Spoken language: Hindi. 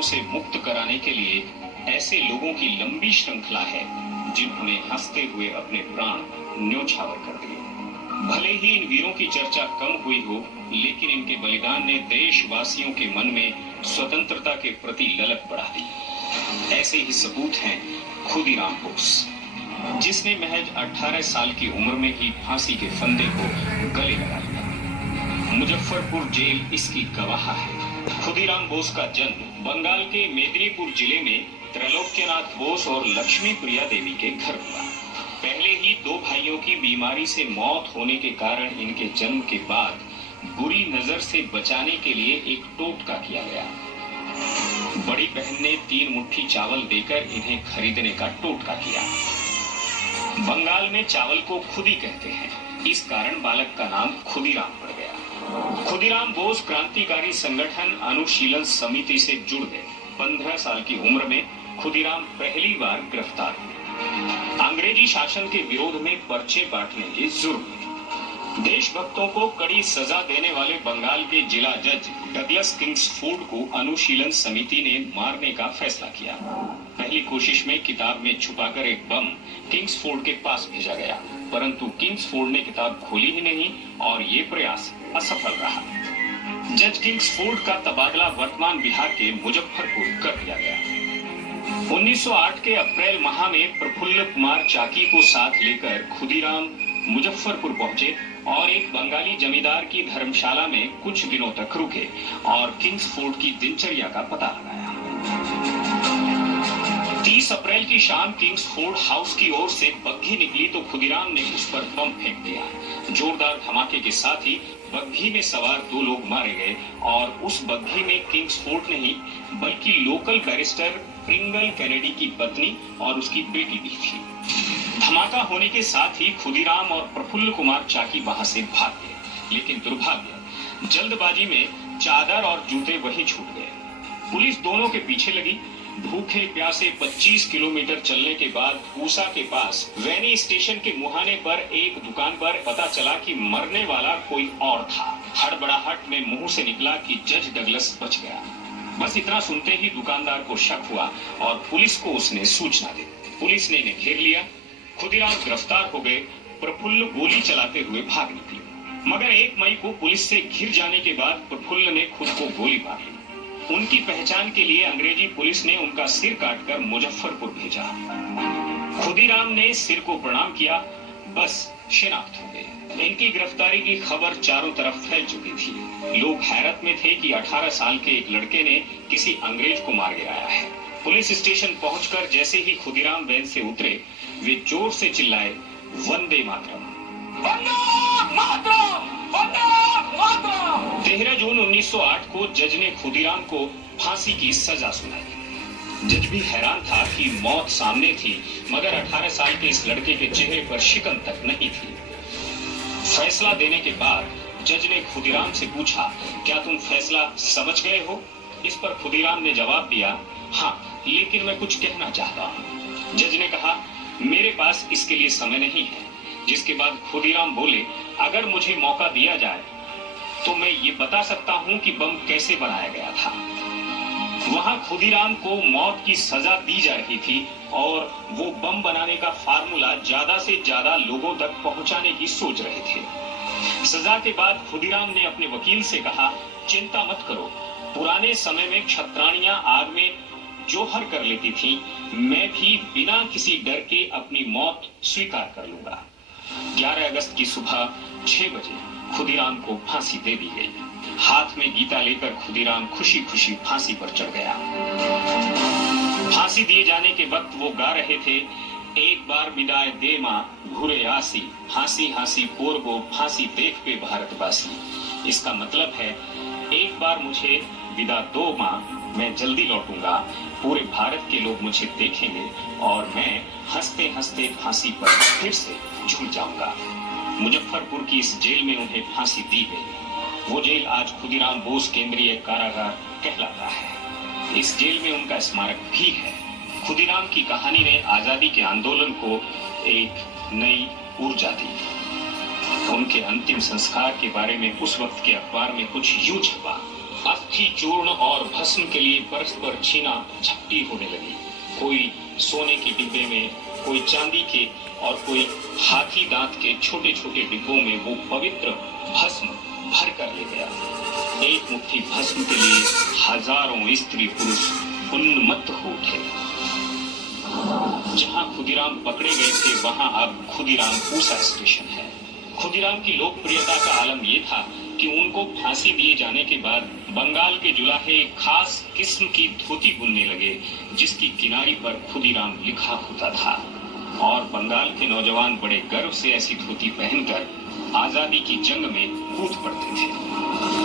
से मुक्त कराने के लिए ऐसे लोगों की लंबी श्रृंखला है जिन्होंने हंसते हुए अपने प्राण न्योछावर कर दिए। भले ही इन वीरों की चर्चा कम हुई हो, लेकिन इनके बलिदान ने देशवासियों के मन में स्वतंत्रता के प्रति ललक बढ़ा दी। ऐसे ही सबूत हैं खुदीराम बोस, जिसने महज 18 साल की उम्र में ही फांसी के फंदे को गले लगा लिया। मुजफ्फरपुर जेल इसकी गवाह है। खुदीराम बोस का जन्म बंगाल के मेदिनीपुर जिले में त्रैलोक्यनाथ बोस और लक्ष्मी प्रिया देवी के घर हुआ। पहले ही 2 भाइयों की बीमारी से मौत होने के कारण इनके जन्म के बाद बुरी नजर से बचाने के लिए एक टोटका किया गया। बड़ी बहन ने 3 मुट्ठी चावल देकर इन्हें खरीदने का टोटका किया। बंगाल में चावल को खुदी कहते हैं, इस कारण बालक का नाम खुदीराम पड़ गया। खुदीराम बोस क्रांतिकारी संगठन अनुशीलन समिति से जुड़ गए। 15 साल की उम्र में खुदीराम पहली बार गिरफ्तार हुए। अंग्रेजी शासन के विरोध में पर्चे बांटने के जुर्म में देशभक्तों को कड़ी सजा देने वाले बंगाल के जिला जज डगलस किंग्सफोर्ड को अनुशीलन समिति ने मारने का फैसला किया। पहली कोशिश में किताब में छुपाकर एक बम किंग्सफोर्ड के पास भेजा गया, परंतु किंग्सफोर्ड ने किताब खोली ही नहीं और ये प्रयास असफल रहा। जज किंग्सफोर्ड का तबादला वर्तमान बिहार के मुजफ्फरपुर कर दिया गया। 1908 के अप्रैल माह में प्रफुल्ल कुमार चाकी को साथ लेकर खुदीराम मुजफ्फरपुर पहुंचे और एक बंगाली जमींदार की धर्मशाला में कुछ दिनों तक रुके और किंग्सफोर्ड की दिनचर्या का पता लगाया। 30 अप्रैल की शाम किंग्सफोर्ड हाउस की ओर से बग्घी निकली तो खुदीराम ने उस पर बम फेंक दिया। जोरदार धमाके के साथ ही बग्घी में सवार 2 लोग मारे गए और उस बग्घी में किंग्सफोर्ड नहीं बल्कि लोकल बैरिस्टर प्रिंगल कैनेडी की पत्नी और उसकी बेटी भी थी। धमाका होने के साथ ही खुदीराम और प्रफुल्ल कुमार चाकी वहां से भाग गए, लेकिन दुर्भाग्य जल्दबाजी में चादर और जूते वहीं छूट गए। पुलिस दोनों के पीछे लगी। भूखे प्यासे 25 किलोमीटर चलने के बाद पूसा के पास वैनी स्टेशन के मुहाने पर एक दुकान पर पता चला कि मरने वाला कोई और था। हड़बड़ाहट में मुंह से निकला कि जज डगलस बच गया। बस इतना सुनते ही दुकानदार को शक हुआ और पुलिस को उसने सूचना दी। पुलिस ने इन्हें घेर लिया। खुदीराम गिरफ्तार हो गए। प्रफुल्ल गोली चलाते हुए भाग निकले, मगर 1 मई को पुलिस से घिर जाने के बाद प्रफुल्ल ने खुद को गोली मार ली। उनकी पहचान के लिए अंग्रेजी पुलिस ने उनका सिर काटकर मुजफ्फरपुर भेजा। खुदीराम ने सिर को प्रणाम किया, बस शिनाख्त हो गए। इनकी गिरफ्तारी की खबर चारों तरफ फैल चुकी थी। लोग हैरत में थे कि 18 साल के एक लड़के ने किसी अंग्रेज को मार गिराया है। पुलिस स्टेशन पहुंचकर जैसे ही खुदीराम वैन से उतरे, वे जोर से चिल्लाए, वंदे मातरम, वंदे मातरम, वंदे मातरम। 13 जून 1908 को जज ने खुदीराम को फांसी की सजा सुनाई। जज भी हैरान था कि मौत सामने थी, मगर 18 साल के इस लड़के के चेहरे पर शिकन तक नहीं थी। फैसला देने के बाद जज ने खुदीराम से पूछा, क्या तुम फैसला समझ गए हो? इस पर खुदीराम ने जवाब दिया, हाँ, लेकिन मैं कुछ कहना चाहता हूँ। जज ने कहा, मेरे पास इसके लिए समय नहीं है। जिसके बाद खुदीराम बोले, अगर मुझे मौका दिया जाए तो मैं ये बता सकता हूँ कि बम कैसे बनाया गया था। वहाँ खुदीराम को मौत की सजा दी जा रही थी और वो बम बनाने का फार्मूला ज्यादा से ज्यादा लोगों तक पहुंचाने की सोच रहे थे। सजा के बाद खुदीराम ने अपने वकील से कहा, चिंता मत करो, पुराने समय में क्षत्राणियां आग में जोहर कर लेती थी, मैं भी बिना किसी डर के अपनी मौत स्वीकार कर लूंगा। 11 अगस्त की सुबह 6 बजे खुदीराम को फांसी दे दी गई। हाथ में गीता लेकर खुदीराम खुशी खुशी फांसी पर चढ़ गया। फांसी दिए जाने के वक्त वो गा रहे थे, एक बार विदाई दे माँ घुरे आसी, हांसी हांसी पोरगो फांसी देख पे भारतवासी। इसका मतलब है, एक बार मुझे विदा दो माँ, मैं जल्दी लौटूंगा, पूरे भारत के लोग मुझे देखेंगे और मैं हंसते हंसते फांसी पर फिर से झूल जाऊंगा। मुजफ्फरपुर की इस जेल में उन्हें फांसी दी गई। वो जेल आज खुदीराम बोस केंद्रीय कारागार कहलाता है। इस जेल में उनका स्मारक भी है। खुदीराम की कहानी ने आजादी के आंदोलन को एक नई ऊर्जा दी। उनके अंतिम संस्कार के बारे में उस वक्त के अखबार में कुछ यूं छपा, अस्थि चूर्ण और भस्म के लिए परस्पर छीना झपटी होने लगी। कोई सोने के डिब्बे में, कोई चांदी के और कोई हाथी दांत के छोटे छोटे डिब्बों में वो पवित्र भस्म भर कर ले गया। एक मुट्ठी भस्म के लिए हजारों स्त्री पुरुष उन्मत्त हो उठे। जहां खुदीराम पकड़े गए थे वहां अब खुदीराम पूसा स्टेशन है। खुदीराम की लोकप्रियता का आलम यह था कि उनको फांसी दिए जाने के बाद बंगाल के जुलाहे एक खास किस्म की धोती बुनने लगे, जिसकी किनारी पर खुदीराम लिखा होता था, और बंगाल के नौजवान बड़े गर्व से ऐसी धोती पहनकर आजादी की जंग में कूद पड़ते थे।